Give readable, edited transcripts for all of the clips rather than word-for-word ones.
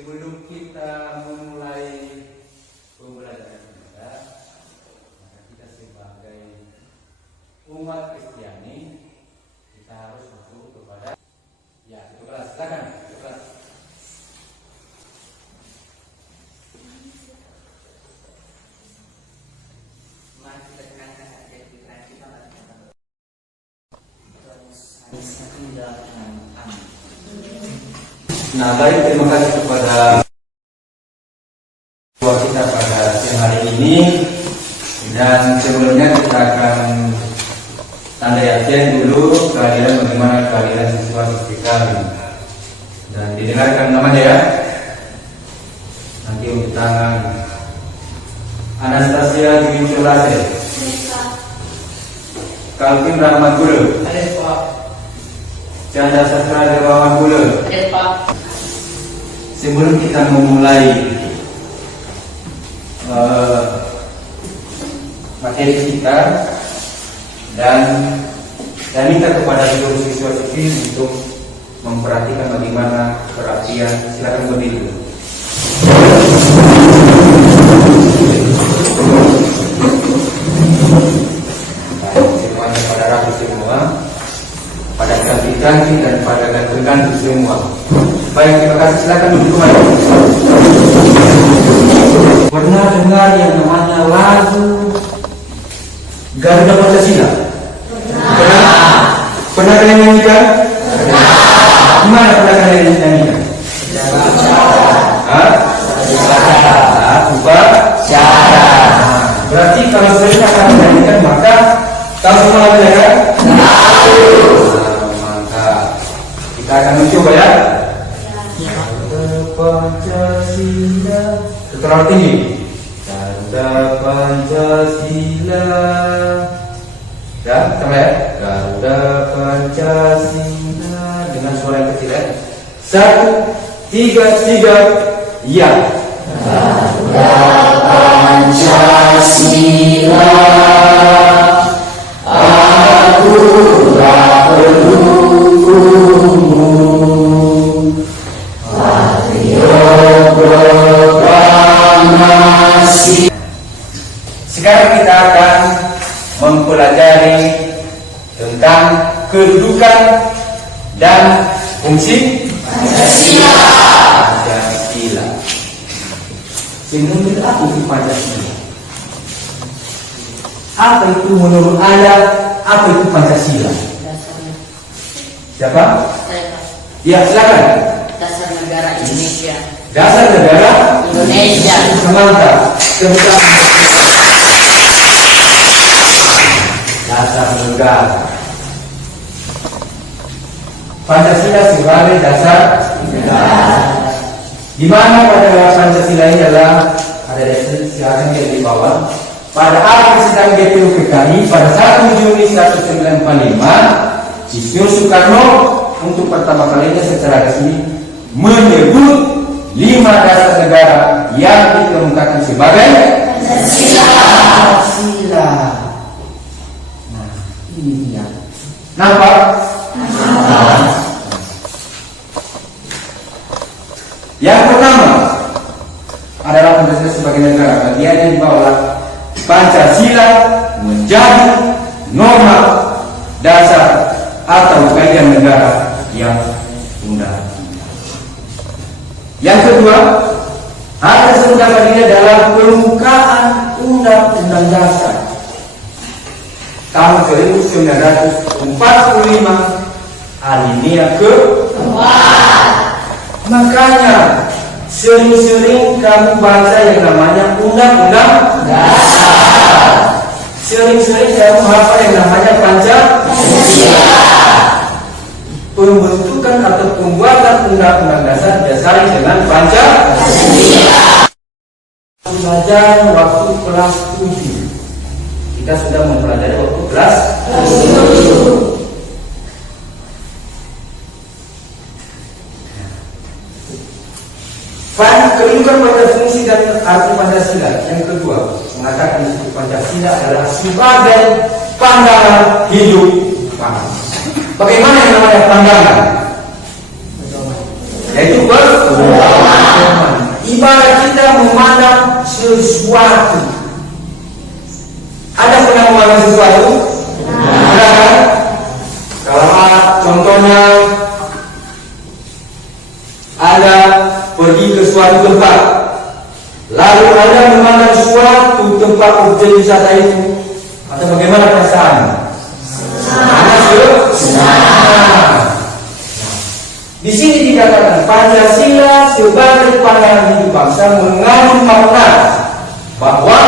sebelum kita memulai pembelajaran kita, maka kita sebagai umat Kristiani kita harus masuk kepada satu kelas. Silakan, satu kelas. Mari kita kenalkan adik pikiran kita Nah, baik, terima kasih kepada kita pada siang hari ini. Dan sebelumnya kita akan tanda yakin dulu kehadiran bagaimana kehadiran siswa-siswi kami. Dan didengarkan namanya ya. Nanti untuk tangan. Anastasia Dwi Celase, Calvin Rahmat Gula, Chandra Sastra Dewawan Gula. Sebelum kita memulai materi kita, dan saya minta kepada seluruh siswa-siswi untuk memperhatikan bagaimana perhatian. Silakan berdiri. Semuanya pada rapi semua, pada cantik-cantik dan pada ganteng-ganteng semua. Baik, terima kasih. Silakan duduk kembali. Pernah dengar yang namanya lagu Garuda Pancasila? Pernah kalian nyanyikan? Gimana pernah kalian nyanyikan? Upacara. Berarti kalau sering akan menyanyikan, maka tahu semua lagu ya kan? Mantap. Kita akan mencoba ya. Pancasila. Terlalu tinggi. Garuda Pancasila. Ya, sama ya. Garuda Pancasila dengan suara yang kecil ya. 1, 2, 3, ya. Garuda Pancasila, akulah pendukungmu. Sekarang kita akan mempelajari tentang kedudukan dan fungsi Pancasila. Pancasila. Menurut apa itu Pancasila? Apa itu menurut Anda? Apa itu Pancasila? Siapa? Ya, silakan. Dasar negara Indonesia. Dasar negara Indonesia. Semangka. Dasar negara. Pancasila sebagai dasar negara. Di mana pada Pancasila ini adalah ada silakan di bawah. Pada akhir sidang GPU PKI pada 1 Juni 1945, Insinyur Soekarno untuk pertama kalinya secara resmi menyebut 5 dasar negara yang dikemukakan sebagai Pancasila. Nah, ini dia. Nampak? Yang pertama adalah Pancasila sebagai negara. Bagiannya di bawah. Pancasila menjadi norma dasar atau kaidah negara yang undang. Yang kedua, hak asasi manusia dalam pembukaan Undang-Undang Dasar tahun 1945 alinea ke-4. Makanya sering-sering kamu baca yang namanya Undang-Undang Dasar. Sering-sering kamu hafal yang namanya Pancasila. Pembentukan atau pembuatan Undang-Undang Dasar didasari dengan Pancasila. Pelajaran waktu kelas 7. Kita sudah mempelajari waktu kelas 7. Kedudukan pada fungsi dan arti Pancasila. Yang kedua, mengatakan isu Pancasila adalah sebagai pandangan hidup bangsa. Bagaimana yang namanya pandangan? Yaitu memandang sesuatu. Ada pernah memandang sesuatu? Ada kan? Kalau contohnya Anda pergi ke suatu tempat, lalu Anda memandang suatu tempat objek wisata itu, atau bagaimana perasaan? Di sini dikatakan Pancasila sebagai pandangan hidup bangsa mengandung makna bahwa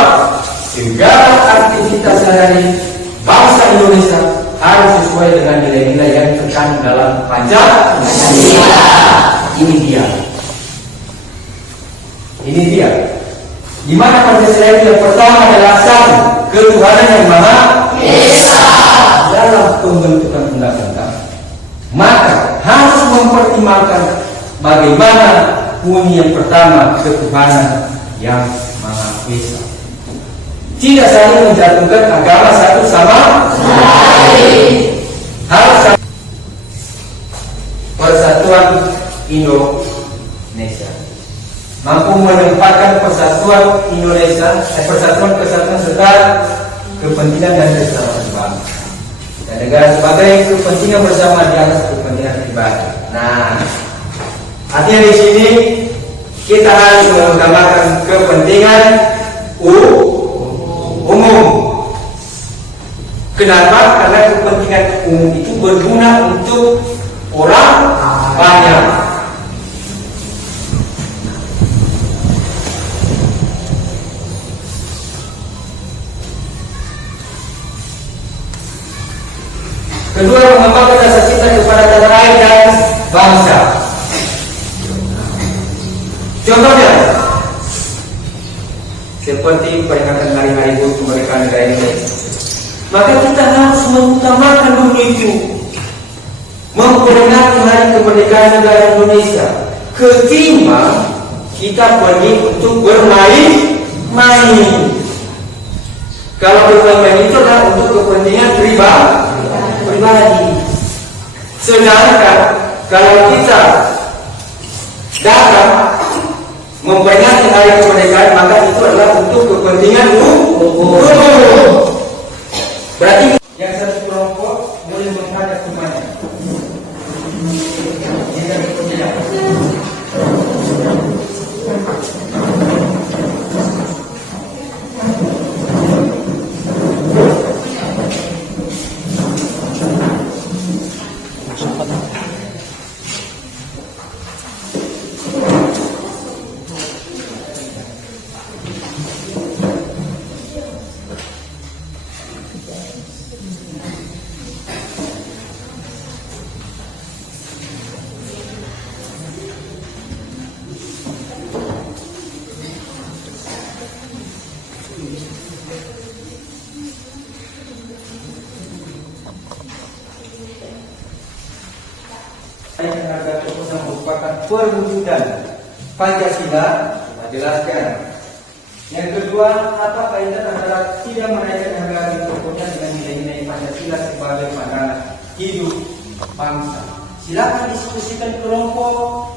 segala aktivitas sehari bangsa Indonesia harus sesuai dengan nilai-nilai yang terkandung dalam Pancasila. Ini dia. Di mana Pancasila itu yang pertama adalah satu, ketuhanan yang Maha Esa dalam pembentukan undang-undang. Maka harus mempertimbangkan bagaimana bunyi yang pertama, ketuhanan yang Maha Esa. Tidak saling menjatuhkan agama satu sama lain. Harus persatuan Indonesia mampu menempatkan persatuan Indonesia, persatuan kesatuan serta kepentingan dan keselamatan bangsa dan negara sebagai kepentingan bersama di atas kepentingan pribadi. Nah, artinya di sini kita harus mengutamakan kepentingan umum. Kenapa? Karena kepentingan umum itu berguna untuk orang banyak. Kedua, mengembangkan rasa cinta kepada tanah air dan bangsa. Contohnya, seperti peringatan hari-hari kemerdekaan negara Indonesia. Maka kita harus mengutamakan dulu itu, memperingati hari kemerdekaan negara Indonesia, ketimbang kita pergi untuk bermain-main. Kalau bermain-main itu adalah untuk kepentingan pribadi. Sedangkan kalau kita datang memperingati hari kemerdekaan, maka itu adalah untuk kepentingan umum. Berarti yang satu kelompok boleh menghadap kemana? Harga tersebut merupakan perwujudan Pancasila, kita jelaskan. Yang kedua, apa kaitan antara tidak menaikkan harga pokoknya dengan nilai-nilai Pancasila sebagai pandangan hidup bangsa? Silakan diskusikan kelompok.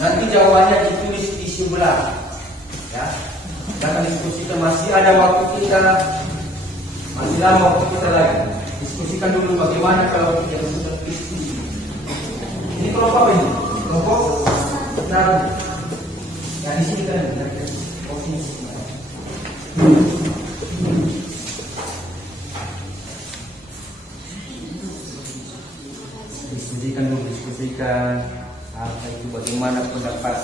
Nanti jawabannya ditulis di sebelah. Ya, silakan diskusikan. Masih ada waktu kita, masih lama waktu kita lagi. Diskusikan dulu bagaimana kalau kita sudah diskusi. Ini kelompok apa ini? Kelompok taruh. Nah, di sini kan posisi. Diskusikan dulu, diskusikan apa itu, bagaimana pendapat.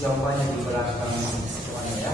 Jawabannya di belakang semuanya ya.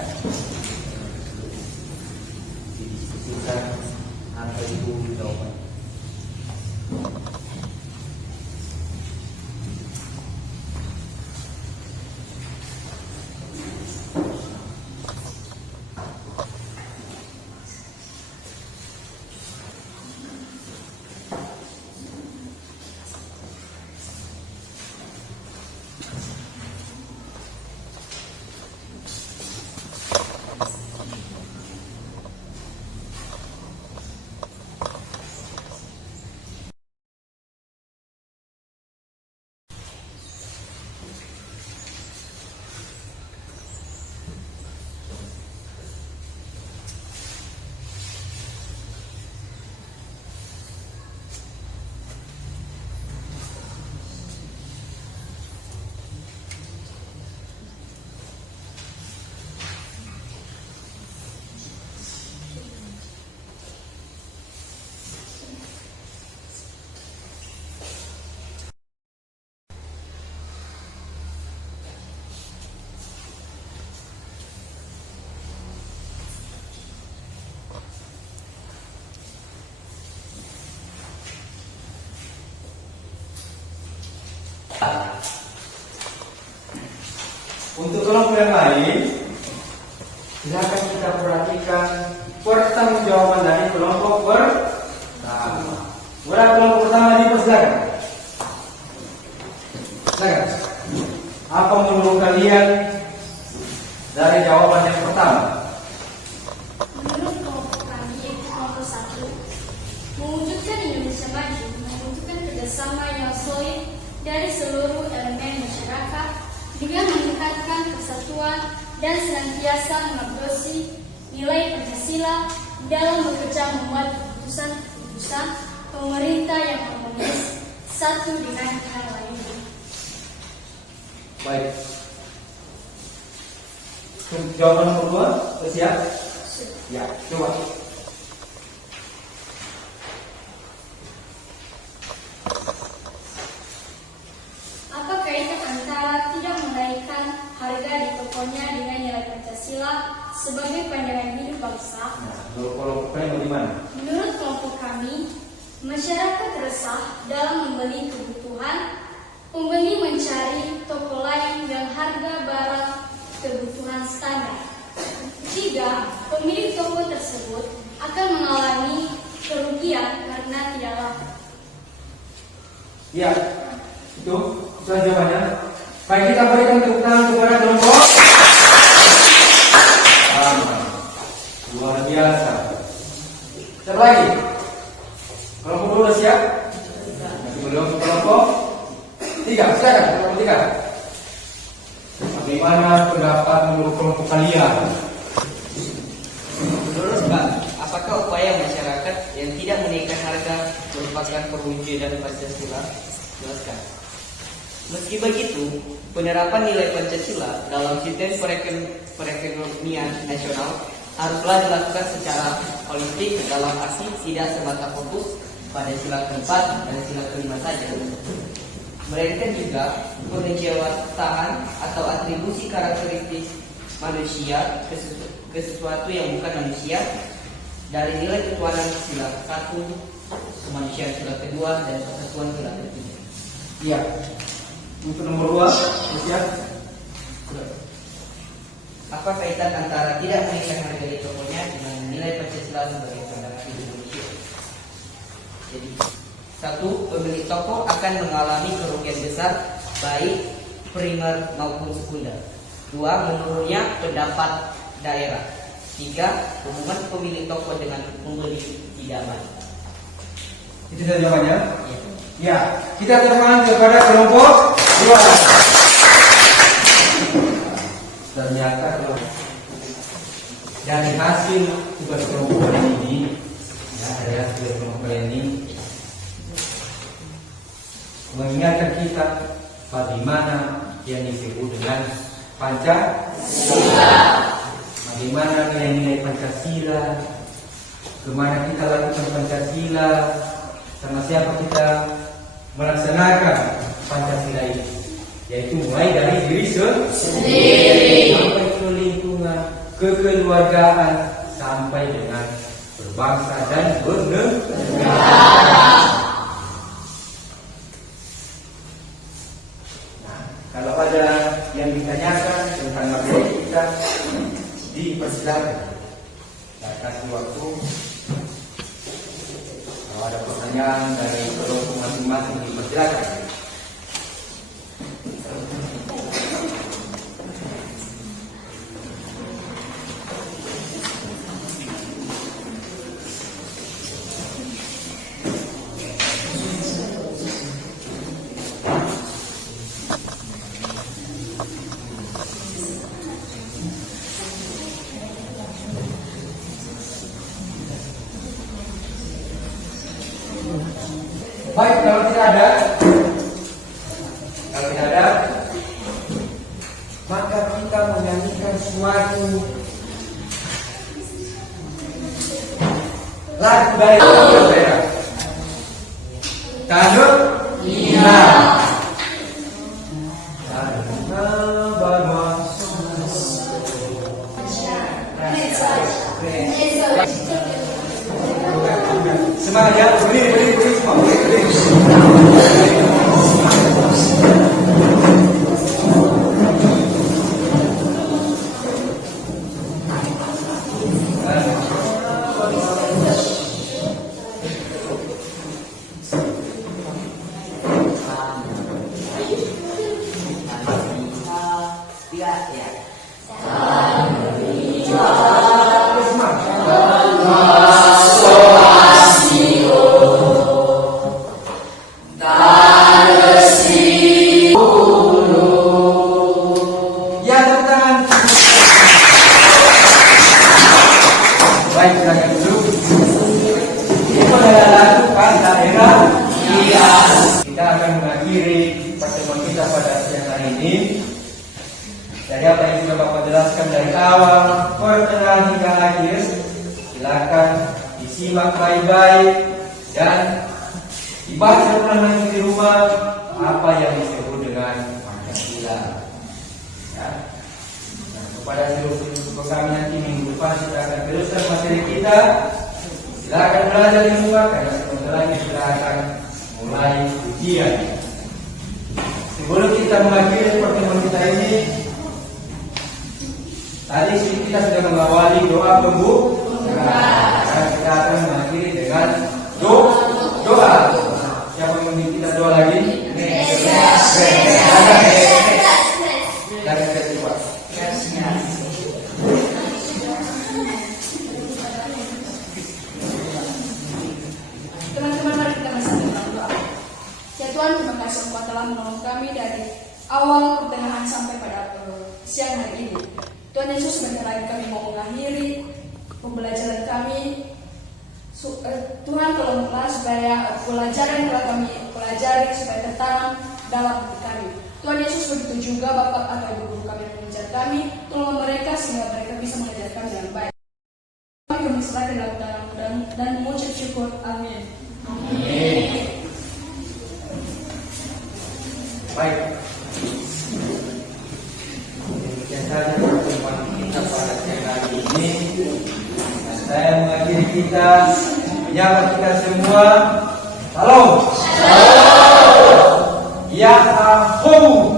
Untuk kelompok yang lain, silakan kita perhatikan pertanggungjawaban dari kelompok pertama. Berapa kelompok pertama dipersilakan? Silakan. Apa menurut kalian dari jawaban yang pertama? Menurut kelompok kami, yaitu kelompok 1, mewujudkan Indonesia maju membutuhkan kerjasama yang solid dari seluruh elemen masyarakat dengan meningkatkan persatuan dan senantiasa mengabsorpsi nilai Pancasila dalam bekerja membuat keputusan-keputusan pemerintah yang harmonis satu dengan yang lainnya. Baik. Jawaban nomor 2, siap? Ya, coba. Apa kaitan antara tidak menaikkan harga di tokonya dengan nilai Pancasila sebagai pandangan hidup bangsa? Nah, kelompok kalian bagaimana? Menurut kelompok kami, masyarakat resah dalam membeli kebutuhan. Pembeli mencari toko lain yang harga barang kebutuhan standar. 3. Pemilik toko tersebut akan mengalami kerugian karena tidak laku. Ya, itu jawabannya. Baik, kita berikan tepuk tangan kepada kelompok. Luar biasa. Siapa lagi? Kelompok 2 udah siap? Masih belum kelompok 3, silakan kelompok 3. Bagaimana pendapat menurut kelompok kalian? Menurut Bang, apakah upaya masyarakat yang tidak menaikkan harga merupakan perwujudan Pancasila? Jelaskan. Meski begitu, penerapan nilai Pancasila dalam sistem perekonomian nasional haruslah dilakukan secara holistik dalam arti tidak semata fokus pada sila keempat dan sila kelima saja. Melainkan juga penjawatan atau atribusi karakteristik manusia ke sesuatu yang bukan manusia dari nilai ketuhanan sila 1, kemanusiaan sila kedua, dan persatuan sila ketiga. Iya. Untuk nomor 2, siap? Apa kaitan antara tidak menaikkan harga di tokonya dengan nilai Pancasila sebagai pandangan hidup manusia? Jadi, 1. Pemilik toko akan mengalami kerugian besar baik primer maupun sekunder. 2. Menurunnya pendapat daerah. 3. Hubungan pemilik toko dengan pembeli tidak baik. Itu saja jawabannya? Ya. Ya, kita terbang kepada kelompok 2. Ternyata dari hasil tugas kelompok kalian ini, ya, dari hasil kelompok kalian ini mengingatkan kita bagaimana yang disebut dengan Pancasila, bagaimana nilai-nilai Pancasila, kemana kita lakukan Pancasila, sama siapa kita melaksanakan Pancasila ini, yaitu mulai dari diri sendiri sampai ke lingkungan, kekeluargaan, sampai dengan berbangsa dan bernegara. Kalau ada yang ditanyakan tentang materi kita, dipersilakan. Saya kasih waktu. Kalau ada pertanyaan dari kelompok masing-masing, dipersilakan. Baik, kalau tidak ada, maka kita menyanyikan suatu lagu dari daerah. Kado Ina. Semangat ya, berdiri semua. Baik, silakan duduk. Itu adalah lakukan daerah. Iya. Kita akan mengakhiri pertemuan kita pada siang hari ini. Dari apa yang sudah Bapak jelaskan dari awal, pertengahan hingga akhir, silakan disimak baik-baik dan dibaca ulang lagi di rumah apa yang disebut dengan Pancasila. Ya. Nah, kepada seluruh kami nanti minggu depan kita akan teruskan materi kita. Silakan belajar di rumah karena sebentar lagi kita akan mulai ujian. Sebelum kita mengakhiri pertemuan kita ini, tadi kita sudah mengawali doa pembuka. Kita akan mengakhiri dengan doa. Siapa yang memimpin kita doa lagi? Jangan kecewa. Teman-teman, mari kita bersama doa. Ya Tuhan, terima kasih Engkau telah menolong kami dari awal pertengahan sampai pada siang hari ini. Tuhan Yesus, sebentar lagi kami mau mengakhiri pembelajaran kami. Tuhan tolonglah supaya pelajaran yang telah kami pelajari supaya tertanam dalam hati kami. Tuhan Yesus, begitu juga Bapak atau Ibu guru kami yang mengajar kami, tolong mereka sehingga mereka bisa mengajar kami dengan baik. Kami serahkan dalam tangan dan mengucap syukur. Amin. Amin. Baik. Demikian saja pertemuan kita pada siang hari ini. Dan saya mengakhiri kita, menyapa kita semua. Salam. Ya ampun.